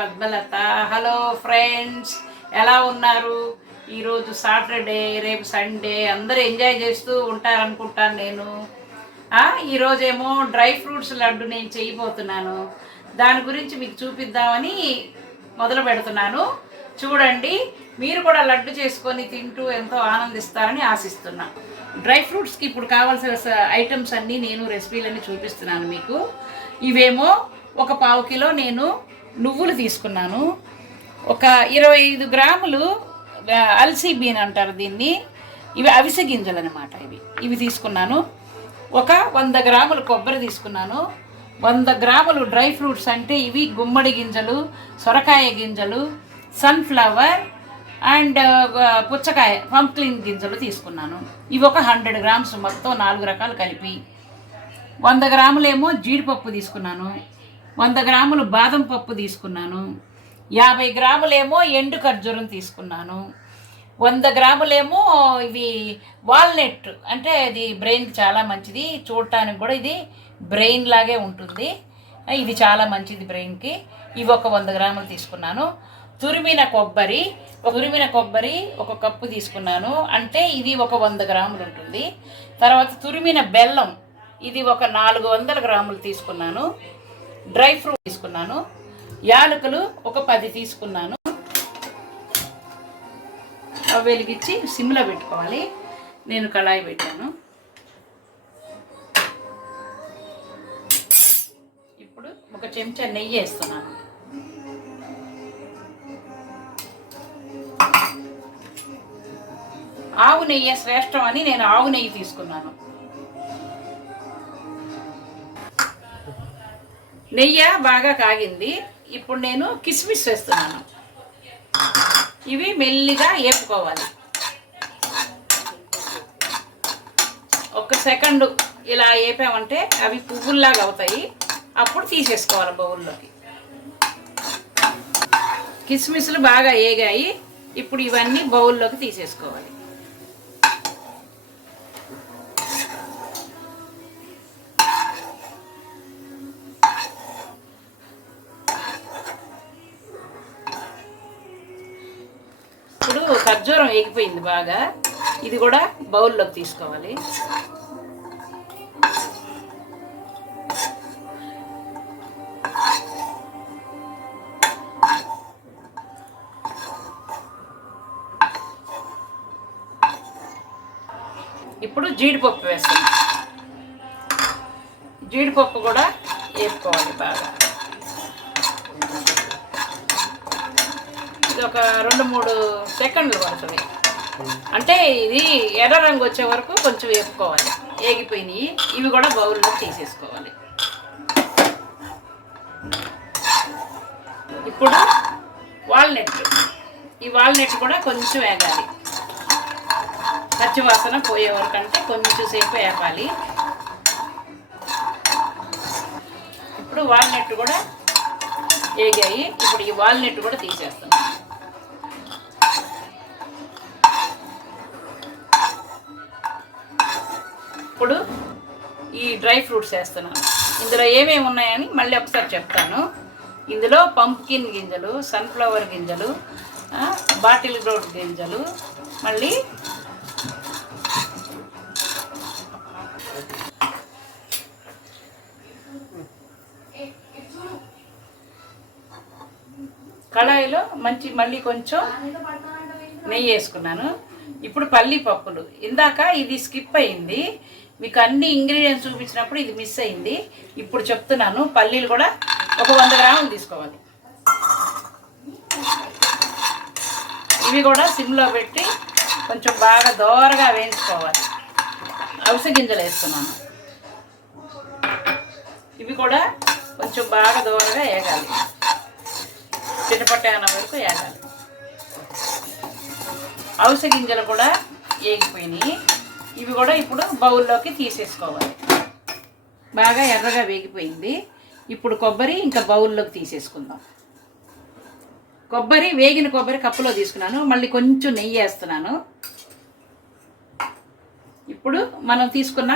Padmalatha. Hello friends, ఎలా ఉన్నారు? ఈరోజు సాటర్డే, రేపు సండే, అందరూ ఎంజాయ్ చేస్తూ ఉంటారనుకుంటాను నేను. ఈరోజేమో డ్రై ఫ్రూట్స్ లడ్డు నేను చేయబోతున్నాను. దాని గురించి మీకు చూపిద్దామని మొదలు పెడుతున్నాను. చూడండి, మీరు కూడా లడ్డు చేసుకొని తింటూ ఎంతో ఆనందిస్తారని ఆశిస్తున్నా. డ్రై ఫ్రూట్స్కి ఇప్పుడు కావాల్సిన ఐటమ్స్ అన్నీ నేను రెసిపీలన్నీ చూపిస్తున్నాను మీకు. ఇవేమో ఒక పావు కిలో నేను నువ్వులు తీసుకున్నాను. ఒక 25 గ్రాములు అల్సీ బీన్ అంటారు దీన్ని, ఇవి అవిసె గింజలు అనమాట. ఇవి తీసుకున్నాను. ఒక 100 గ్రాములు కొబ్బరి తీసుకున్నాను. 100 గ్రాములు డ్రై ఫ్రూట్స్ అంటే ఇవి గుమ్మడి గింజలు, సొరకాయ గింజలు, సన్ఫ్లవర్ అండ్ పుచ్చకాయ పంప్కిన్ గింజలు తీసుకున్నాను. ఇవి ఒక 100 గ్రామ్స్, మొత్తం 4 రకాలు కలిపి. 100 గ్రాములేమో జీడిపప్పు తీసుకున్నాను. 100 గ్రాములు బాదం పప్పు తీసుకున్నాను. 50 గ్రాములేమో ఎండు ఖర్జూరం తీసుకున్నాను. 100 గ్రాములేమో ఇవి వాల్నట్, అంటే ఇది బ్రెయిన్కి చాలా మంచిది, చూడటానికి కూడా ఇది బ్రెయిన్ లాగే ఉంటుంది. ఇది చాలా మంచిది బ్రెయిన్కి. ఇవి ఒక 100 గ్రాములు తీసుకున్నాను. తురిమిన కొబ్బరి ఒక కప్పు తీసుకున్నాను, అంటే ఇది ఒక 100 గ్రాములు ఉంటుంది. తర్వాత తురిమిన బెల్లం, ఇది ఒక 400 గ్రాములు తీసుకున్నాను. డ్రై ఫ్రూట్ తీసుకున్నాను. యాలకులు ఒక 10 తీసుకున్నాను. అవి వెలిగించి సిమ్లో పెట్టుకోవాలి. నేను కళాయి పెట్టాను. ఇప్పుడు ఒక చెంచా నెయ్యి వేస్తున్నాను. ఆవు నెయ్యి శ్రేష్టం అని నేను ఆవు నెయ్యి తీసుకున్నాను. నెయ్యి బాగా కాగింది. ఇప్పుడు నేను కిస్మిస్ వేస్తున్నాను. ఇవి మెల్లిగా వేపుకోవాలి. 1 సెకండ్ ఇలా వేపామంటే అవి పువ్వుల్లాగా అవుతాయి. అప్పుడు తీసేసుకోవాలి బౌల్లోకి. కిస్మిస్లు బాగా వేగాయి. ఇప్పుడు ఇవన్నీ బౌల్లోకి తీసేసుకోవాలి. ఇప్పుడు ఖర్జూరం వేగిపోయింది బాగా. ఇది కూడా బౌల్లోకి తీసుకోవాలి. ఇప్పుడు జీడిపప్పు వేస్తాం. జీడిపప్పు కూడా వేసుకోవాలి బాగా. ఇది ఒక 2-3 సెకండ్లు పడుతుంది. అంటే ఇది ఎర్ర రంగు వచ్చే వరకు కొంచెం వేపుకోవాలి. వేగిపోయినాయి. ఇవి కూడా బౌల్లో తీసేసుకోవాలి. ఇప్పుడు వాల్నట్, ఈ వాల్నట్ కూడా కొంచెం వేగాలి. పచ్చివాసన పోయే వరకు, అంటే కొంచెం సేపు వేపాలి. ఇప్పుడు వాల్నట్ కూడా వేగాయి. ఇప్పుడు ఈ వాల్నట్ కూడా తీసేస్తాం. ఇప్పుడు ఈ డ్రై ఫ్రూట్స్ వేస్తున్నాను. ఇందులో ఏమేమి ఉన్నాయని మళ్ళీ ఒకసారి చెప్తాను. ఇందులో పంప్కిన్ గింజలు, సన్ఫ్లవర్ గింజలు, బాటిల్ గ్రౌండ్ గింజలు, మళ్ళీ కళాయిలో మళ్ళీ కొంచెం నెయ్యి వేసుకున్నాను. ఇప్పుడు పల్లి పప్పులు. ఇందాక ఇది స్కిప్ అయింది, మీకు అన్ని ఇంగ్రీడియంట్స్ చూపించినప్పుడు ఇది మిస్ అయింది. ఇప్పుడు చెప్తున్నాను. పల్లీలు కూడా ఒక 100 గ్రాములు తీసుకోవాలి. ఇవి కూడా సిమ్లో పెట్టి కొంచెం బాగా దోరగా వేయించుకోవాలి. అవిసె గింజలు వేస్తున్నాను. ఇవి కూడా కొంచెం బాగా దోరగా వేగాలి. చిటపట్ట వరకు వేగాలి. అవిసె గింజలు కూడా వేగిపోయినాయి. ఇవి కూడా ఇప్పుడు బౌల్లోకి తీసేసుకోవాలి. బాగా ఎర్రగా వేగిపోయింది. ఇప్పుడు కొబ్బరి ఇంకా బౌల్లోకి తీసేసుకుందాం. వేగిన కొబ్బరి కప్పులో తీసుకున్నాను. మళ్ళీ కొంచెం నెయ్యి వేస్తున్నాను. ఇప్పుడు మనం తీసుకున్న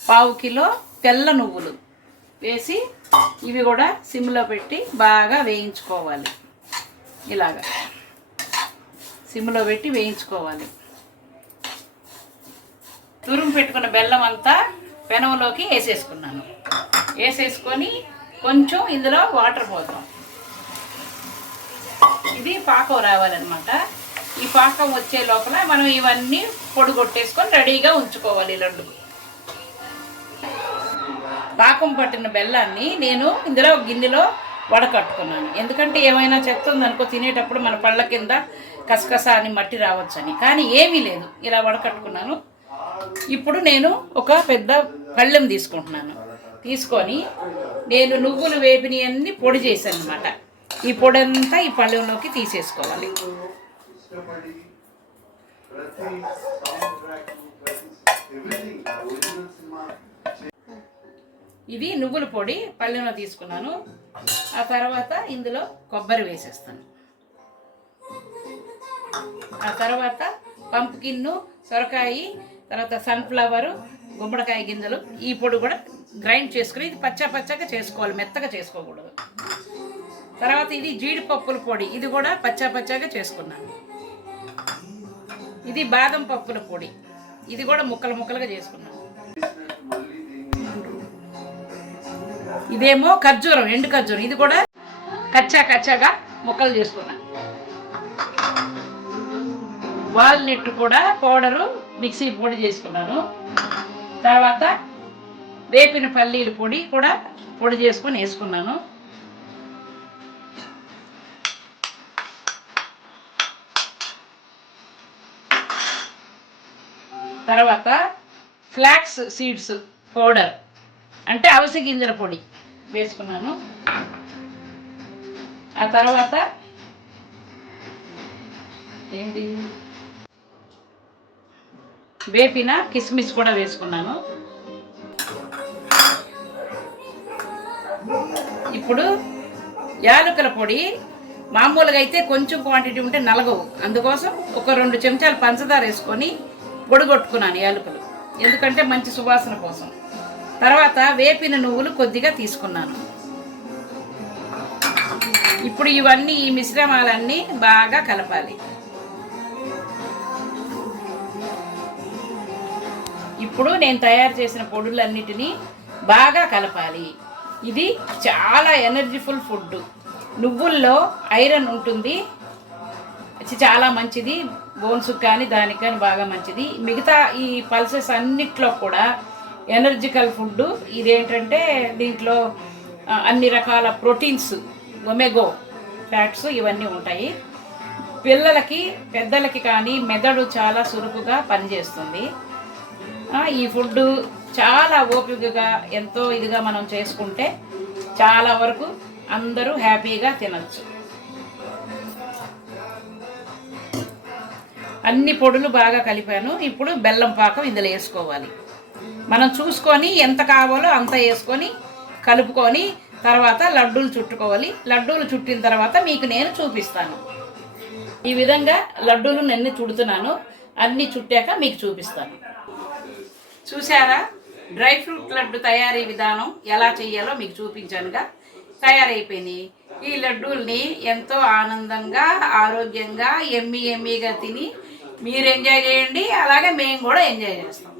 పావు కిలో తెల్ల నువ్వులు వేసి ఇవి కూడా సిమ్లో పెట్టి బాగా వేయించుకోవాలి. ఇలాగా సిమ్లో పెట్టి వేయించుకోవాలి. తురుము పెట్టుకున్న బెల్లం అంతా పెనంలోకి వేసేసుకొని కొంచెం ఇందులో వాటర్ పోతాం. ఇది పాకం రావాలన్నమాట. ఈ పాకం వచ్చే లోపల మనం ఇవన్నీ పొడి కొట్టేసుకొని రెడీగా ఉంచుకోవాలి. లడ్డు పాకం పట్టిన బెల్లాన్ని నేను ఇందులో గిన్నెలో వడకట్టుకున్నాను. ఎందుకంటే ఏమైనా చెత్త ఉందనుకో తినేటప్పుడు మన పళ్ళ కింద కసకస అని మట్టి రావచ్చని. కానీ ఏమీ లేదు, ఇలా వడకట్టుకున్నాను. ఇప్పుడు నేను ఒక పెద్ద పళ్ళెం తీసుకొని నేను నువ్వులు వేపినవన్నీ పొడి చేశాను అనమాట. ఈ పొడి అంతా ఈ పళ్ళెంలోకి తీసేసుకోవాలి. ఇది నువ్వుల పొడి పళ్ళెంలో తీసుకున్నాను. ఆ తర్వాత ఇందులో కొబ్బరి వేసేస్తాను. ఆ తర్వాత పంప్కిన్, సొరకాయ, తర్వాత సన్ఫ్లవరు, గుమ్మడికాయ గింజలు ఈ పొడి కూడా గ్రైండ్ చేసుకుని ఇది పచ్చగా చేసుకోవాలి, మెత్తగా చేసుకోకూడదు. తర్వాత ఇది జీడిపప్పుల పొడి, ఇది కూడా పచ్చగా చేసుకున్నాను. ఇది బాదం పప్పుల పొడి, ఇది కూడా ముక్కలుగా చేసుకున్నాను. ఇదేమో ఖర్జూరం, ఎండు ఖర్జూరం, ఇది కూడా కచ్చాగా ముక్కలు చేసుకున్నాను. వాల్నట్ కూడా పౌడరు మిక్సీ పొడి చేసుకున్నాను. తర్వాత వేపిన పల్లీల పొడి కూడా పొడి చేసుకొని వేసుకున్నాను. తర్వాత ఫ్లాక్స్ సీడ్స్ పౌడర్ అంటే అవిసె గింజల పొడి వేసుకున్నాను. ఆ తర్వాత వేపిన కిస్మిస్ కూడా వేసుకున్నాను. ఇప్పుడు యాలకుల పొడి మామూలుగా అయితే కొంచెం క్వాంటిటీ ఉంటే నలగవు, అందుకోసం ఒక 2 చెంచాలు పంచదార వేసుకొని పొడి కొట్టుకున్నాను యాలకులు, ఎందుకంటే మంచి సువాసన కోసం. తర్వాత వేపిన నువ్వులు కొద్దిగా తీసుకున్నాను. ఇప్పుడు ఇవన్నీ ఈ మిశ్రమాలన్నీ బాగా కలపాలి. ఇప్పుడు నేను తయారు చేసిన పొడులన్నిటినీ బాగా కలపాలి. ఇది చాలా ఎనర్జీఫుల్ ఫుడ్. నువ్వుల్లో ఐరన్ ఉంటుంది, చాలా మంచిది. బోన్స్కి కానీ దానికి కానీ బాగా మంచిది. మిగతా ఈ పల్సెస్ అన్నిట్లో కూడా ఎనర్జికల్ ఫుడ్. ఇదేంటంటే దీంట్లో అన్ని రకాల ప్రోటీన్స్, ఒమెగా ఫ్యాట్స్ ఇవన్నీ ఉంటాయి. పిల్లలకి పెద్దలకి కానీ మెదడు చాలా చురుకుగా పనిచేస్తుంది. ఈ ఫుడ్ చాలా ఓపికగా ఎంతో ఇదిగా మనం చేసుకుంటే చాలా వరకు అందరూ హ్యాపీగా తినచ్చు. అన్ని పొడులు బాగా కలిపాను. ఇప్పుడు బెల్లం పాకం ఇందులో వేసుకోవాలి. మనం చూసుకొని ఎంత కావాలో అంత వేసుకొని కలుపుకొని తర్వాత లడ్డూలు చుట్టుకోవాలి. లడ్డూలు చుట్టిన తర్వాత మీకు నేను చూపిస్తాను. ఈ విధంగా లడ్డూలు నేను చుడుతున్నాను. అన్నీ చుట్టాక మీకు చూపిస్తాను. చూసారా, డ్రై ఫ్రూట్ లడ్డు తయారీ విధానం ఎలా చేయాలో మీకు చూపించానుగా. తయారైపోయినాయి. ఈ లడ్డూల్ని ఎంతో ఆనందంగా ఆరోగ్యంగా ఎమ్మీగా తిని మీరు ఎంజాయ్ చేయండి. అలాగే మేము కూడా ఎంజాయ్ చేస్తాం.